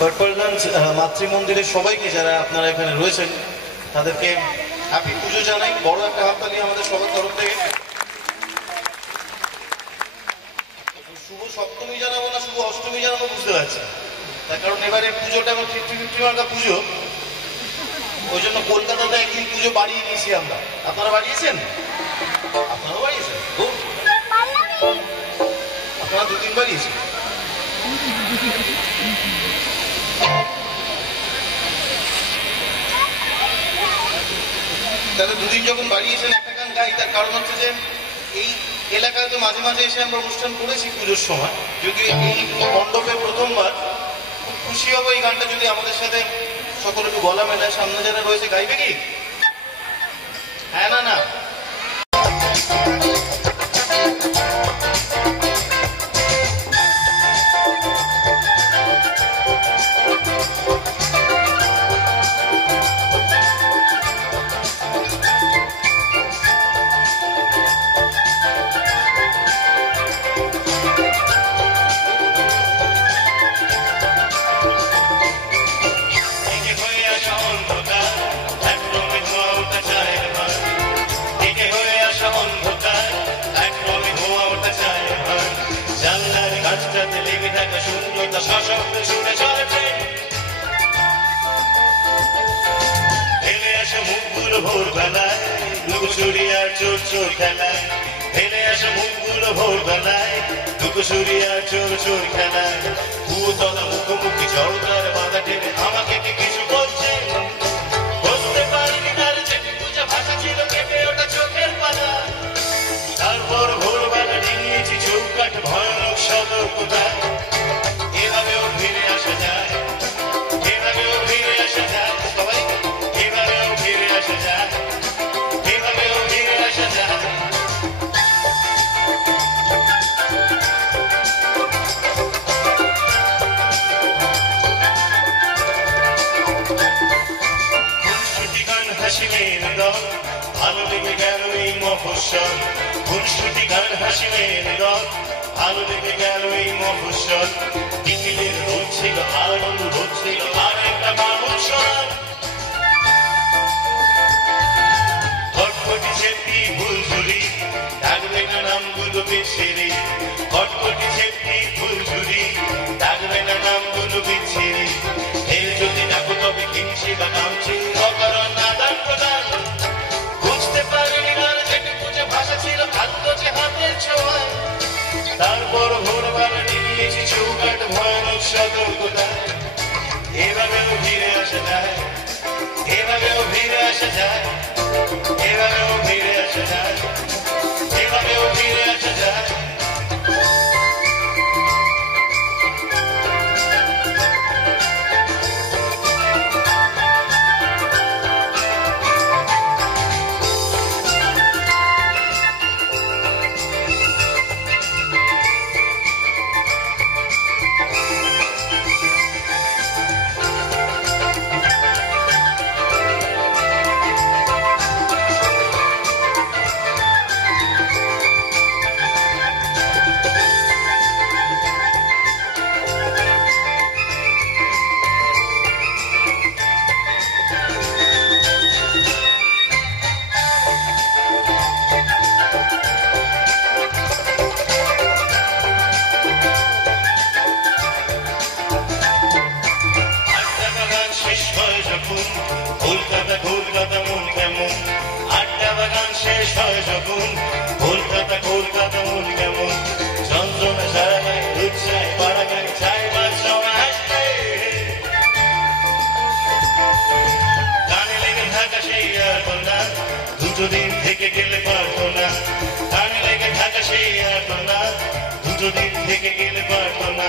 পার্পলগঞ্জ মাতৃমন্দিরের সবাইকে যারা আপনারা এখানে রয়েছেন তাদেরকে হ্যাপি পুজো জানাই। বড় একটা হাততালি আমাদের সবার তরফ থেকে। শুভ সপ্তমী জানাবো না শুভ অষ্টমী জানাবো বুঝতে পারছি, তার কারণ এবারে পুজোটা আমার 50-50 মার্কা পুজো, ওই জন্য কলকাতাতে একদিন পুজো বাড়িয়ে নিয়েছি আমরা। আপনারা বাড়িয়েছেন? আপনারাও বাড়িয়েছেন? আপনারা 2-3 বাড়িয়েছেন? তাহলে 2 দিন যখন বাড়িয়েছেন একটা গান গাই, তার কারণ হচ্ছে যে এই এলাকায় তো মাঝে মাঝে এসে আমরা অনুষ্ঠান করেছি পুজোর সময়, যদি এই মণ্ডপে প্রথমবার, খুব খুশি হবো এই গানটা যদি আমাদের সাথে সকলে একটু গলা মেলায়। সামনে যারা রয়েছে গাইবে কি? হ্যাঁ না না? ভোরবেলায় লুকোচুরি আর চোর চোর খেলায়, ফেলে আসে মুখগুলো ভোরবেলায় লুকোচুরি আর চোর চোর খেলায়। ভূতলা মুখোমুখি ঝড়দার বাধা টেনে আমাকে কি কিছু বলছে? বুঝতে পারিনি তার চেটে পূজা ভাষা ছিল কেঁপে ওঠা চোখের পাতা। তারপর ভোরবেলা নিয়েছি চৌকাঠ ভয়ানক সতর্কতায়। এভাবেও ফিরে আসা যায়, এভাবেও ফিরে আসা যায়, সবাই এভাবেও ফিরে আসা যায়, এভাবেও ফিরে আসা যায়। খুনসুটি গান হাসি মেয়ের দল, ভালো লেগে গেল এই মফস্বল। খুনসুটি গান হাসি মেয়ের দল, ভালো লেগে গেল এই মফস্বল। বিকেলের রোদ ছিল আনন্দ হচ্ছিল আর একটা বামুন সরাল। খটখটি সেটি ফুলঝুরি ডাকবে না নামগুলো বিচ্ছিরি। খটখটি সেটি ফুলঝুরি ডাকবে না নামগুলো বিচ্ছিরি। এর যদি ডাকো তবে কিনছি বা নামছি অকারণ আদান প্রদান। বুঝতে পারিনি আর যেটি বুঝে ভাষা ছিল আত্মচে হাতের ছোঁয়ায়। তারপর ভোরবেলা নিয়েছি চৌকাঠ ভয়ানক সতর্কতায়। এভাবেও ফিরে আসা যায়, এভাবেও ফিরে আসা যায়, এভাবেও ফিরে আসা যায়, এভাবেও ফিরে আসা যায়। কলকাতা কলকাতা মন কেমন, আড্ডা বাগান শেষ হয় যখন। কলকাতা কলকাতা মন কেমন, যন্ত্রণা সারা গায়ে দুধ চাই পাড়া গায়ে চাই মাছ জমা হাসতে। কানে লেগে থাকা সেই আর না, দুটো দিন থেকে গেলে পারতো না। কানে লেগে থাকা সেই আর না, দুটো দিন থেকে গেলে পারতো না।